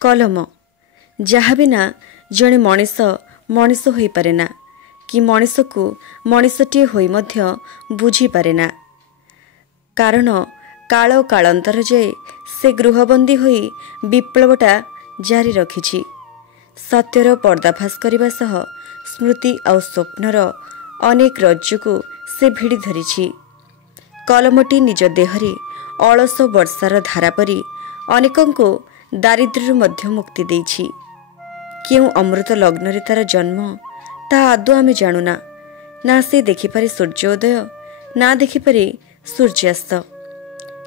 कलम जहाँ बिना जड़े मनीष मनीष हो पारे ना कि मनीष को मनीषटीए होई मध्य बुझी पारे ना। कारण काल कालांतर जाए से गृहबंदी होई विप्लवटा जारी रखिछि। सत्यर पर्दाफाश करने सह स्मृति और स्वप्नर अनेक रज्जु को से भिड़ी धरिछि। कलमटी निज देहरे अलस वर्षार धारा परी अनेकंको दारिद्र्य मध्य मुक्ति देछि। क्यों अमृत लग्न तार जन्म ता आदौ आमे जाणुना ना से देखिपारे सूर्योदय ना देखिपारे सूर्यास्त।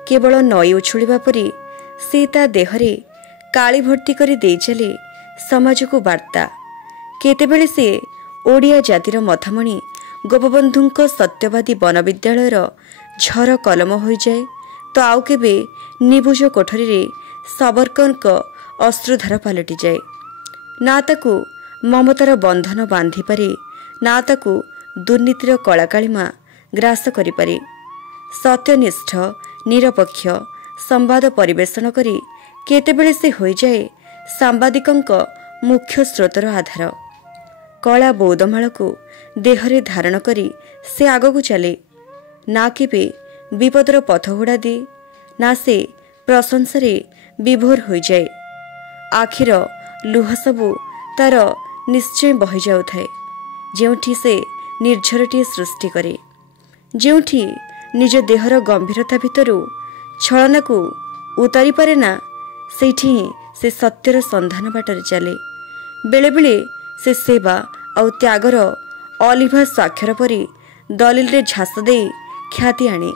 केवल नई उछुड़ा परी से ता देहरे काली भर्ती करी दे चले समाज को वार्ता। केतेबेले से ओडिया जातिर मथामणि गोपबंधुंक सत्यवादी वनविद्यालयर झर कलम हो जाए तो आउ केबे निबुज कोठरी रे साबरकरक अश्रुधार पलटि जाए। ना ताकू ममतार बंधन बांधि पारे ना ताकू दुर्नीतिर कलाकालीमा ग्रास करि पारे। सत्यनिष्ठ निरपक्ष संवाद परिवेषण करी केतेबेले से हो जाए सांबादिकंक मुख्य स्रोतर आधार। कला बौद्धमाल को देहरे धारण करी से आगकू चले। ना केबे विपदर पथहुड़ा दे ना से प्रशंसारे विभोर हो जाए। आखिर लुह सबू तार निश्चय बहि जाउथाए जेउठी से निर्झरटीए सृष्टि करे। जेउठी निज देहर गंभीरता भितरु छलना को उतारी पारे ना सेठी से सत्यर संधान बाटर चले। बेले बेले से सेवा और त्यागर अलिभा स्वाक्षर परी दलिल रे झास दे ख्याति आने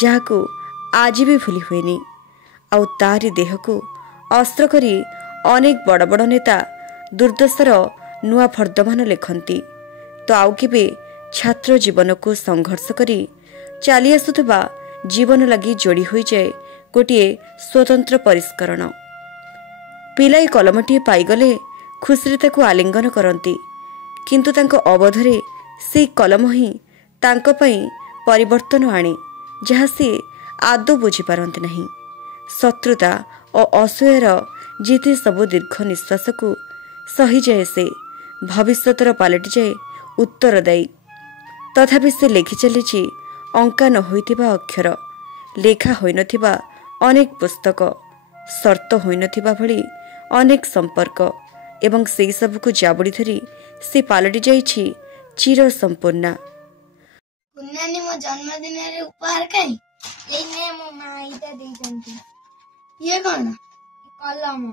जहाको आज भी भूली हुएनी। आउ तारी देह को अस्त्र करी अनेक बड़ बड़ नेता दुर्दशार नुआ फर्दमान लेखंती तो आउ केबे छात्र जीवन को संघर्ष करी चली आसुथबा जीवन लगी जोड़ी हो जाए गोटे स्वतंत्र परिष्करण। पिलाई कलमटीए पाईगले खुशी ताको आलिंगन करती किंतु तांको अवधरे से कलम ही तांको पई परिवर्तन आणे जहाँ से आदौ बुझी पारती नहीं। शत्रुता और असह्यर जीते सबु दीर्घ निश्वास को सही जाए से भविष्यतर पलटि जाए उत्तरदायी। तथापि से लेखि चली अंका न होइथिबा अक्षर लेखा होई नथिबा अनेक पुस्तक शर्त होई नथिबा भली अनेक संपर्क एवं से सब को जाबुड़ी धरी से पलटि जाइछि चिर संपूर्ण। पुण्यानी मो जन्मदिन रे उपहार काई ये ने मो मां इटा दे जंती। ये कौन कलम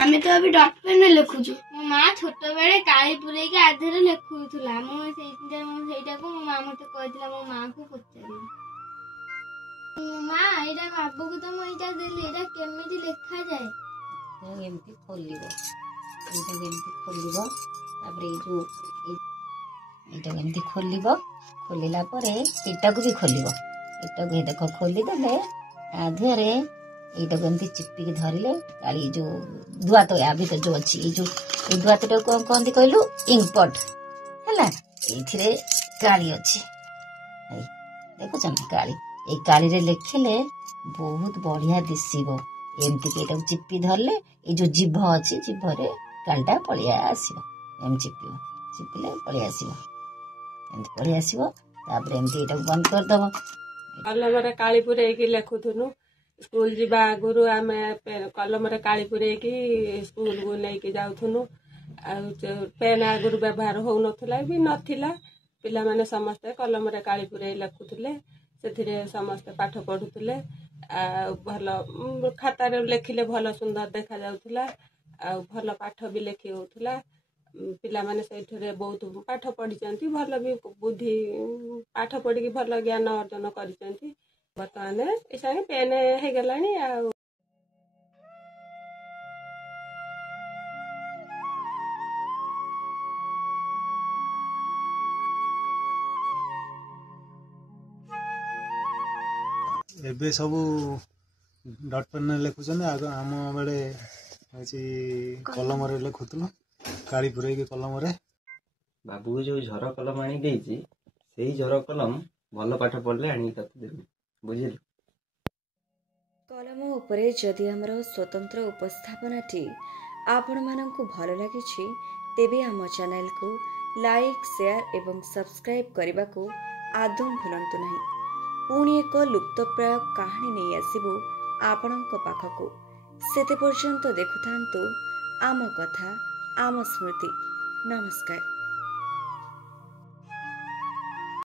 आमे तो अभी डॉट पेन में लिखुछु। मो मां छोट बेले काली पुरे के आधरे लिखुथुला। मो सेटा को मो मां मते कहतिला मो मां को पचारी मां एटा बाबू को तो मो एटा देली एटा केमिति लिखा जाए। तो एमती खोलिबो एटा एमती खोलिबो तापर ए जो एटा एमती खोलिबो खोलिला परे एटा को भी खोलिबो एटा को देखो खोली देले आधरे एटा को एमती चिपी के धरिले काली जो दुआ तो या भीतर जो अछि जो ए दुआ तो कोन कोन कहलु इंकपॉट हला एथिरे काली अछि देखो चन काली ए काली रे लिखिले बहुत बढ़िया दिसिबो। एमती के एटा चिपी धरले ए जो जीभ अछि जीभ रे कालटा पळिया आसीबो एम चिपिबो चिपिले पळिया आसीबो एमती पळिया आसीबो तापर एमती एटा बंद कर दबो। कलमरे काली पुरे की लेखुथुनु स्कूल जीवा आगुरु आमे कलमरे काली पुरे की स्कूल को लेके जाउथुनु। पेन आगुरु व्यवहार हो नथिला भी नथिला पिला माने समस्त कलमरे काली पुरे लेखुथुले सेथिरे समस्त पाठ पढुथुले। भल खाता रे लेखिले भल सुंदर देखा जाउथुला आ भल पाठ भी लेखि होउथुला। पिला माने सेठरे बहुत पाठ पढिचंती भल भी बुद्धि पाठ पढि की भल ज्ञान अर्जन करिचंती। बर्तमान एसाने पेन हे गलानी आ एबे सब डॉट पेन लेखुचन आग आम बेले कलम लेखुल काली पुरे कलम बाबू जो झर कलम आनी देछि सेही झर कलम भल पाठ पढ़ले आनी तते देबी बुझिल। କଲମ ଉପରେ ଯଦି ଆମର ସ୍ୱତନ୍ତ୍ର ଉପସ୍ଥାପନାଟି ଆପଣମାନଙ୍କୁ ଭଲ ଲାଗିଛି ତେବେ ଆମ ଚ୍ୟାନେଲକୁ ଲାଇକ୍, ସେୟାର ଏବଂ ସବସ୍କ୍ରାଇବ୍ କରିବାକୁ ଆଦୌ ଭୁଲନ୍ତୁ ନାହିଁ। ପୁଣି ଏକ ଲୁପ୍ତପ୍ରାୟ କାହାଣୀ ନେଇ ଆସିବୁ ଆପଣଙ୍କ ପାଖକୁ। ସେତେ ପର୍ଯ୍ୟନ୍ତ ଦେଖୁଥାନ୍ତୁ ଆମ କଥା, ଆମ ସ୍ମୃତି। ନମସ୍କାର।